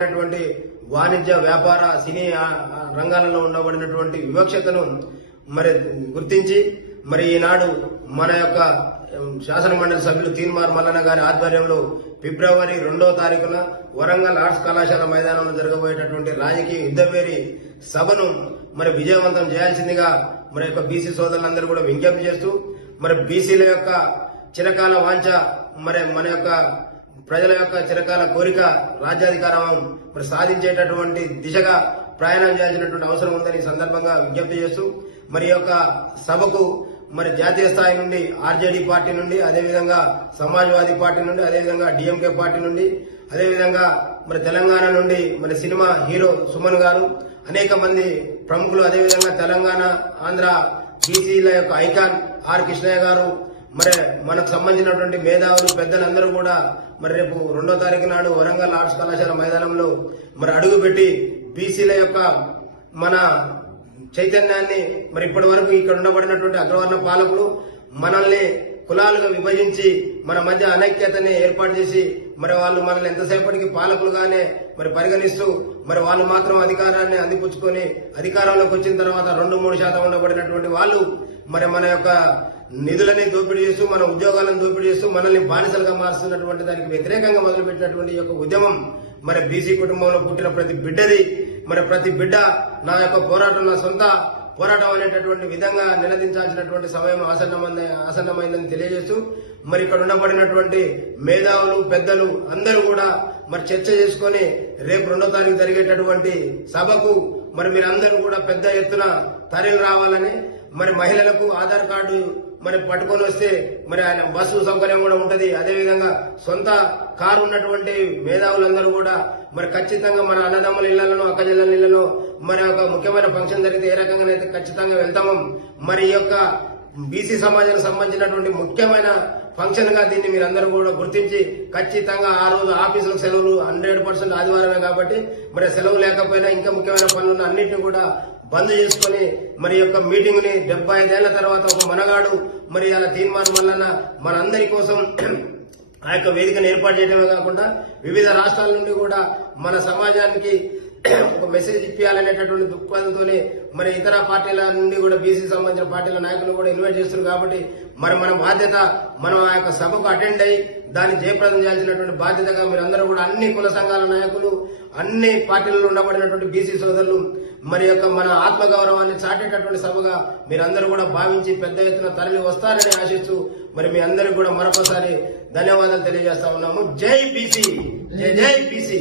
వాణిజ్య వ్యాపార సినీ రంగాలలో ఉండబడినటువంటి వివక్షతను మరి గుర్తించి మరి ఈనాడు మన యొక్క శాసన మండలి సభ్యులు తీన్మార్ మల్లన్న గారి ఆధ్వర్యంలో ఫిబ్రవరి 2వ తారీఖున వరంగల్ ఆర్ట్స్ కళాశాల మైదానంలో జరగబోయేటటువంటి రాజకీయ యుద్ధవేరి సభను మరి విజయవంతం చేయాల్సిందిగా మన యొక్క బీసీ సోదరులందరూ కూడా విజ్ఞప్తి చేస్తూ మరి బీసీల యొక్క చిరకాల వాంఛ మరి మన యొక్క ప్రజల యొక్క చిరకాల కోరిక రాజ్యాధికారం మరి సాధించేటటువంటి దిశగా ప్రయాణం చేయాల్సినటువంటి అవసరం ఉందని సందర్భంగా విజ్ఞప్తి చేస్తూ మరి యొక్క సభకు మరి జాతీయ స్థాయి నుండి ఆర్జేడీ పార్టీ నుండి అదేవిధంగా సమాజ్వాదీ పార్టీ నుండి అదేవిధంగా డిఎంకే పార్టీ నుండి అదేవిధంగా మరి తెలంగాణ నుండి మరి సినిమా హీరో సుమన్ గారు అనేక మంది ప్రముఖులు అదేవిధంగా తెలంగాణ ఆంధ్ర బీసీల యొక్క ఐకాన్ ఆర్ కృష్ణయ్య గారు మరి మనకు సంబంధించినటువంటి మేధావులు పెద్దలందరూ కూడా మరి రేపు 2వ తారీఖు నాడు వరంగల్ ఆర్ట్స్ కళాశాల మైదానంలో మరి అడుగుపెట్టి బీసీల యొక్క మన చైతన్యాన్ని మరి ఇప్పటి వరకు ఇక్కడ ఉండబడినటువంటి అగ్రవర్ణ పాలకులు మనల్ని కులాలుగా విభజించి మన మధ్య అనైక్యతని ఏర్పాటు చేసి మరి వాళ్ళు మనల్ని ఎంతసేపటికి పాలకులుగానే మరి పరిగణిస్తూ మరి వాళ్ళు మాత్రం అధికారాన్ని అందిపుచ్చుకొని అధికారంలోకి వచ్చిన తర్వాత 2-3% ఉండబడినటువంటి వాళ్ళు మరి మన యొక్క నిధులని దోపిడీ చేస్తూ మన ఉద్యోగాలను దోపిడీ చేస్తూ మనల్ని బానిసలుగా మారుస్తున్నటువంటి దానికి వ్యతిరేకంగా మొదలుపెట్టినటువంటి యొక్క ఉద్యమం మరి బీసీ కుటుంబంలో పుట్టిన ప్రతి బిడ్డది మరి ప్రతి బిడ్డ నా యొక్క పోరాటం నా సొంత పోరాటం అనేటటువంటి విధంగా నిలదించాల్సినటువంటి సమయం ఆసన్నమైందని తెలియజేస్తూ మరి ఇక్కడ ఉండబడినటువంటి మేధావులు పెద్దలు అందరూ కూడా మరి చర్చ చేసుకుని రేపు 2వ తారీఖు జరిగేటటువంటి సభకు మరి మీరందరూ కూడా పెద్ద ఎత్తున తరలి రావాలని మరి మహిళలకు ఆధార్ కార్డు మరి పట్టుకొని వస్తే మరి ఆయన బస్సు సౌకర్యం కూడా ఉంటది అదేవిధంగా సొంత కారు ఉన్నటువంటి మేధావులందరూ కూడా మరి ఖచ్చితంగా మన అన్నదమ్ముల ఇళ్లలో అక్కజల్లల ఇళ్లలో మరి ఒక ముఖ్యమైన ఫంక్షన్ జరిగితే ఏ రకంగానైతే ఖచ్చితంగా వెళ్తామో మరి ఈ యొక్క బీసీ సమాజానికి సంబంధించినటువంటి ముఖ్యమైన ఫంక్షన్ గా దీన్ని మీరందరూ కూడా గుర్తించి ఖచ్చితంగా ఆ రోజు ఆఫీసులకు సెలవులు 100% ఆదివారమే కాబట్టి మరి సెలవు లేకపోయినా ఇంకా ముఖ్యమైన పనులు అన్నింటినీ కూడా బంద్ చేసుకుని మరి యొక్క మీటింగ్ ని 75 ఏళ్ల తర్వాత ఒక మనగాడు మరి అలా తీర్మానం వలన మనందరి కోసం ఆ యొక్క వేదికను ఏర్పాటు చేయడమే కాకుండా వివిధ రాష్ట్రాల నుండి కూడా మన సమాజానికి ఒక మెసేజ్ ఇప్పించాలనేటటువంటి దృక్పథంతోనే మరి ఇతర పార్టీల నుండి కూడా బీసీ సంబంధించిన పార్టీల నాయకులు కూడా ఇన్వైట్ చేస్తున్నారు కాబట్టి మరి మన బాధ్యత మనం ఆ యొక్క సభకు అటెండ్ అయ్యి దాన్ని జయప్రదం చేయాల్సినటువంటి బాధ్యతగా మీరందరూ కూడా అన్ని కుల సంఘాల నాయకులు అన్ని పార్టీలలో ఉండబడినటువంటి బీసీ సోదరులు మరి యొక్క మన ఆత్మగౌరవాన్ని చాటేటటువంటి సభగా మీరందరూ కూడా భావించి పెద్ద ఎత్తున తరలి వస్తారని ఆశిస్తూ మరి మీ అందరికీ కూడా మరొకసారి ధన్యవాదాలు తెలియజేస్తా ఉన్నాము. జై బీసీ, జై జై బీసీ.